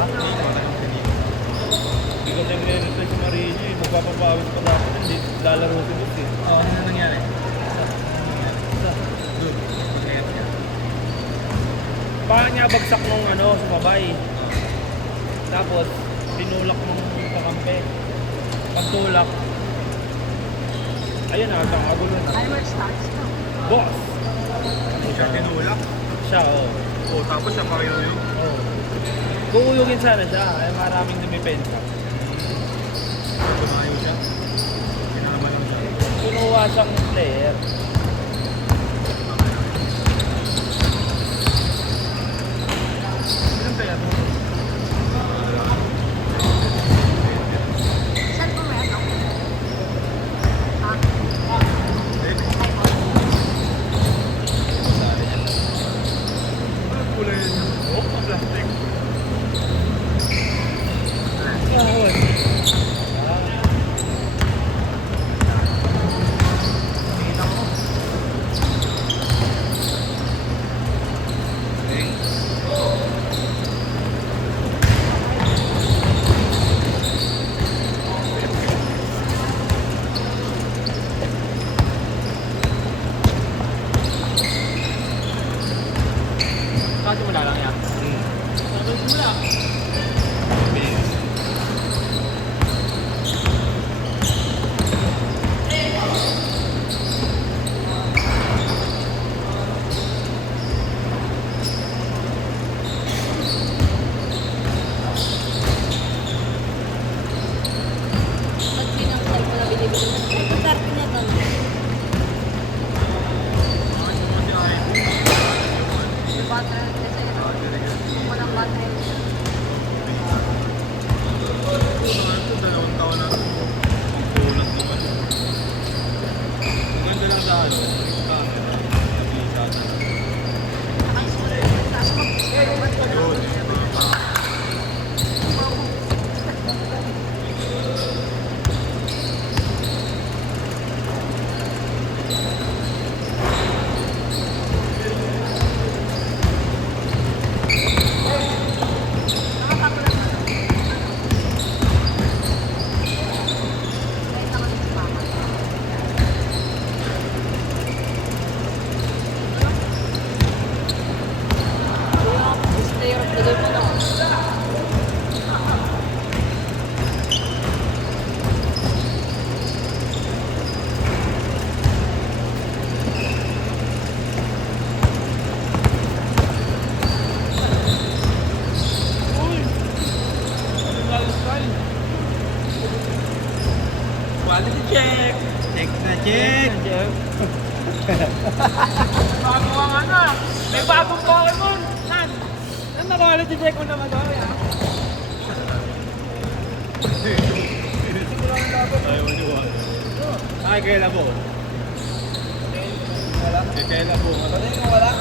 Hindi ka nagre-reply si Marino eh. Magpapapawis pa dapat. Hindi lalaro si Bus eh. Oo, ano na nangyari? Baka niya bagsak nung sumabay. Tapos, tinulak nung kakampi. Pagtulak, ayun na, kakagulo na. Timer starts now. Boss! Siya tinulak. Siya, oo. Oo, tapos siya makayuyo. Oo. Kuuyugin sana siya, ay maraming dumipensa. Tumayo siya. Pinakaman lang siya. Kinuha siyang player. Ilan kaya ito? Saan po meron? Ha? Ano kulay niya? Oo, plastic. Yun. Kasi wala lang yan. Wala. Ba't pinang-sell mo na binibili? Ay, pagkarte niya to. Butter kasi yun. Kung walang butter. Dalawang taon na ito. Kulat naman. Ang ganda lang sa ano. Player of the game na. Quality check! Check na check! Bago ang may bagong Pokemon! Saan? Saan na-quality check mo naman daw yan? Ayaw mo niwa. Ay, kaya po. Wala? Kaya po. Ano yung wala?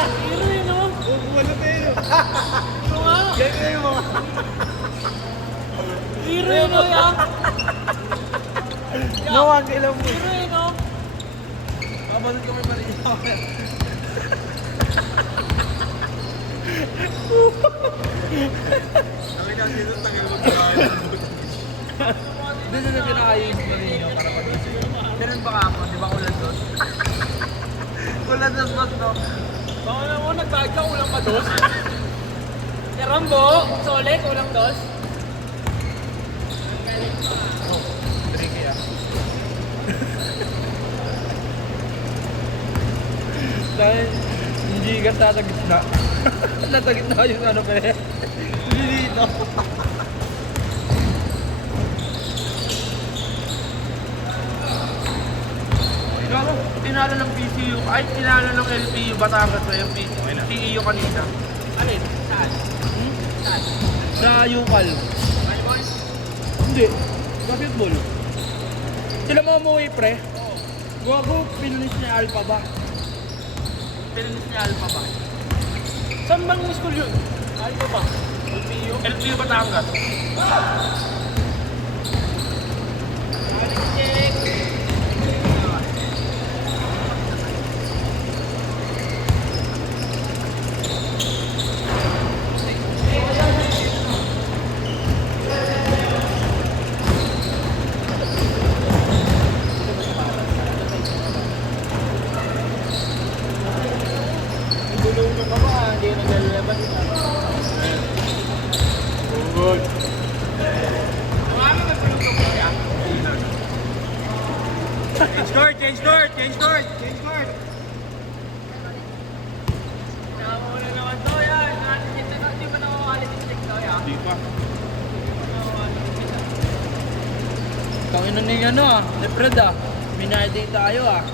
Hero yun, no? Wala tayo. Ito nga. Ganyan yung mga... Hero yun, no? Yan. Nawag ilang mo. Hero yun, no? Kapatid kami pa rin. Kami kasi dito tagal mag-kakain. Hindi sila pinakayos pa rin yung para mag-isip. Meron ba ka ako? Di ba ulan dos? Ulan dos boss, no? Baka na mo, nagbayad ka, ulang ka dos. Si Rambo, solid, ulang dos. Tricky ah. Dahil hindi ka nasa gitna. Nasa gitna yung ano pa eh. Hindi dito. Gago, tinalo ng PCU, ay tinalo ng LPU Batangas sa PCU kanina. Alin? Saan? Saan? Sa Yukal. Volleyball? Hindi. Basketball. Sila mga umuwi pre. Gago, pinulis niya Alpha ba? Pilinis niya Alpha ba? Saan bang school yun? Alpha ba? LPU? LPU Batangas. Bulungan ka ba? Hindi ka naglalabas. Good. Marami nagpulutong ko siya. Change court, change court, change court, change court. Nakamuna naman to yan. Hindi ba nakakalit yung check to yan? Hindi pa. Tangina na yung ano ah, ni Fred ah. Minayday tayo ah.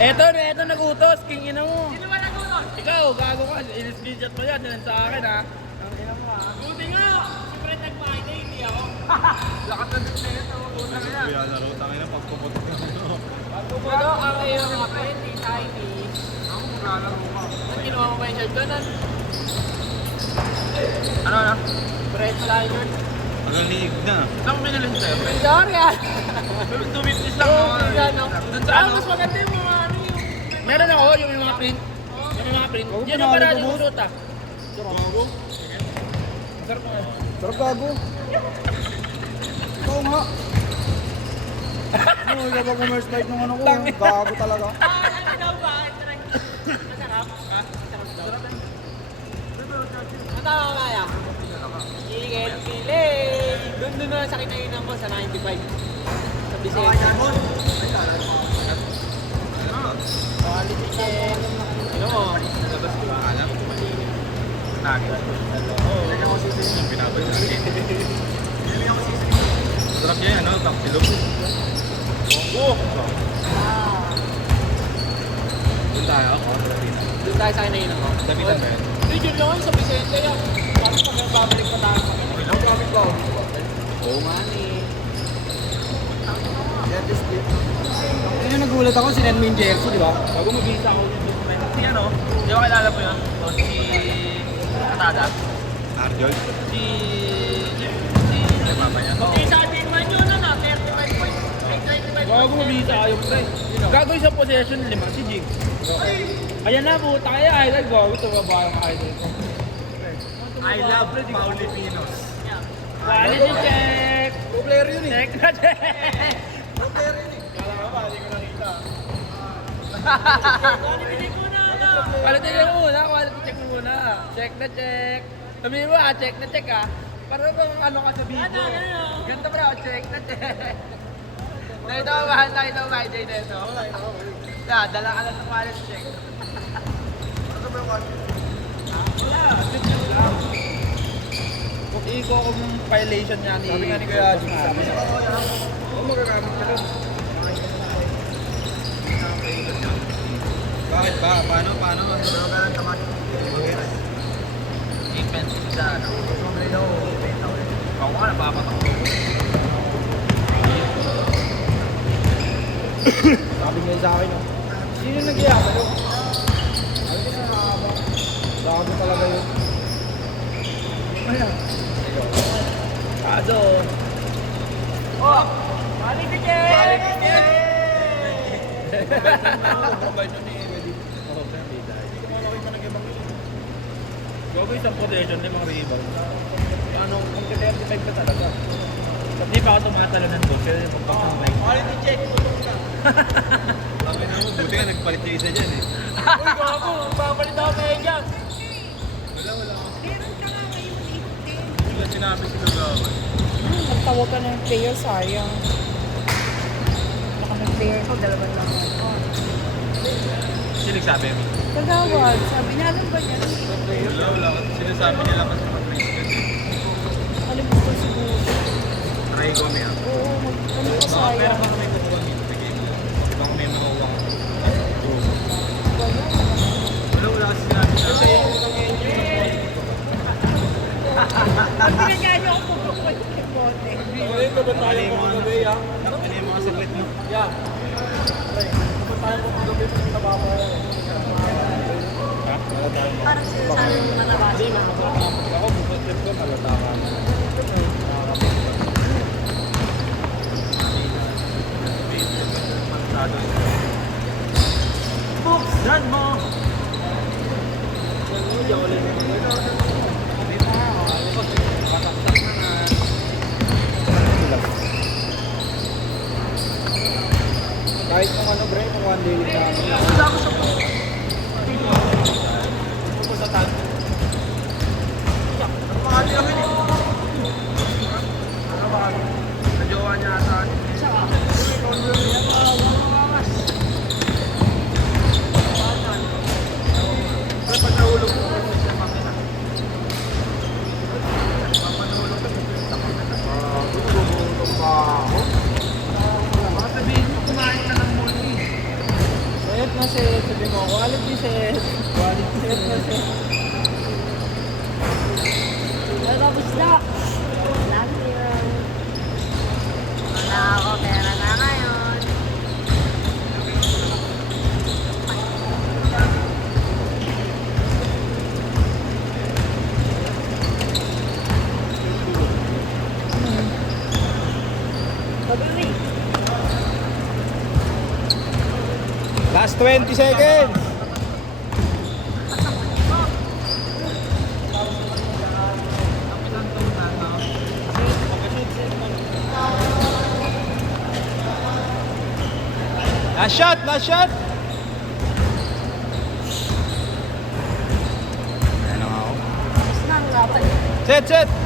Eto nagutos, king ina mo. Sino ba nagutot? Ikaw, gago ka. Il-screenshot mo yan, yan sa akin ha. Ang ina mo ha. Buti nga! Si Fred nagmahina, hindi ako. Lakas na din sa'yo sa utang na yan. Kuya, laro tangin na pagpuputok na ano. Pero ang iyong mga friend, ni Tiny. Ako maglalaro ka. Ba't ginawa mo ba yung shirt doon? Ano na? Fred pala yung shirt. Hanggang liig na. Saan mo binilin sa'yo? Sorry ah. 250 lang. Doon sa ano? Mas maganda yung mga ano yung... Meron ako yung mga print. Yung mga print. Yan yung parang yung suot ah. Masarap mo eh. Sarap gago. Oo nga. Ano, iba ba commerce bike ng ano ko? Gago talaga. Ano daw ba? Masarap? Masarap daw. Matama kaya? Ingel, pilay! Doon na sa kinainan ko sa 95. Sa Vicente. Quality check. Ano mo? Labas ko. Alam, nagin. Nilagyan ko sisi yung pinabay natin. Nilagyan ko sisi. Sarap niya yan, ano? Taksilog. Oo! Doon tayo. Doon tayo sa kinainan ko. Damitan ba yan? Hindi, yun lang sa Vicente yan. Tapos kung may babalik pa tayo. Ang gamit ba? Oo nga ni. Yung nagulat ako, sinend mo yung jersey, di ba? Bago mag-isa ako yung document. Si ano? Di ba kilala mo yun? Si Katada? Arjol? Si... Mama niya. Okay, sa atin man yun na 35 points. 35 Bago mag-isa kayo pre. Gago isang possession, 5 si Jig. Ayan na, puta kaya idol. Gago ito ba yung idol ko? I love Paulipinos. Quality check! Player yun Check na check! Player yun eh. Kala ka ba, hindi ko nakita. Quality check muna, quality check muna. Check na check. Sabihin mo check na check para bang ano ka sa video. Ganito bro, check na check. Nakita mo ba? Nakita mo ba? Jay Neto? Dala ka lang ng quality check. Ano ba yung kwan? Wala, check na lang. Kung iko ko yung violation niya ni... Sabi nga ni Kuya Jim, sabi niya. Oo, magagamit ka lang. Bakit ba? Paano? Ano ka lang tamat? defense sa ano. Ako ka napapatak ko. Sabi nga sa akin, sino nag-iya sa'yo? Sabi ko na nakakaba. Gago talaga yun. Ayan. Ado. Oh! Quality check! Quality check! Mabait na ni Eddie. Oo, pero hindi dahil. Hindi ko makakita ng ibang yun. Gago isang possession, 5 rebound. Ano, kung 35 ka talaga. Ba't di pa ako tumatalo ng goal? Kaya yung pagpapamay. Quality check! Tutok ka! Sabi na mo, buti nga nagpalit yung isa dyan eh. Uy, gago! Papalit ako kay Jack! Wala. Wala sinabi si Lugawan. Nagtawag ka ng player, sayang. Baka ng player ko, dalawa lang. Sino nagsabi mo? Kagawad, sabi niya, alam ba niya? Wala. Sinasabi nila kasi mag-race kasi. Alam ko siguro. Try ko niya. Oo, ano ko Baka meron sayang. baka may katuwa nito. Sige. Baka may makuha ka. Wala kasi sinabi na. Pag binigyan niyo ako pupukwet ng bote. Ngayon ka ba tayo po kagabi, ha? Ano yung mga saglit mo? Yeah. Ba tayo po kagabi sa tababa? Parang sinasabi mo na nabasa na ako. Ako, bukod trip ko, nalata ka na. Books, dyan mo! Kahit kung ano, Bre, kung one day na Najowa niya ata. Pero pag nahulog ko, may siya makina. Pag nahulog ko, may siya makina. Tumutong pa ako. Baka sabihin mo, kumain ka ng multi. Set na set. Sabi mo, quality set. Quality set na set. Tapos na. Love you. Wala ako, pera na ngayon. Pag-uwi. Last 20 seconds. Last shot, last shot. Ayan na nga ako. Tapos na ang laban. Set, set.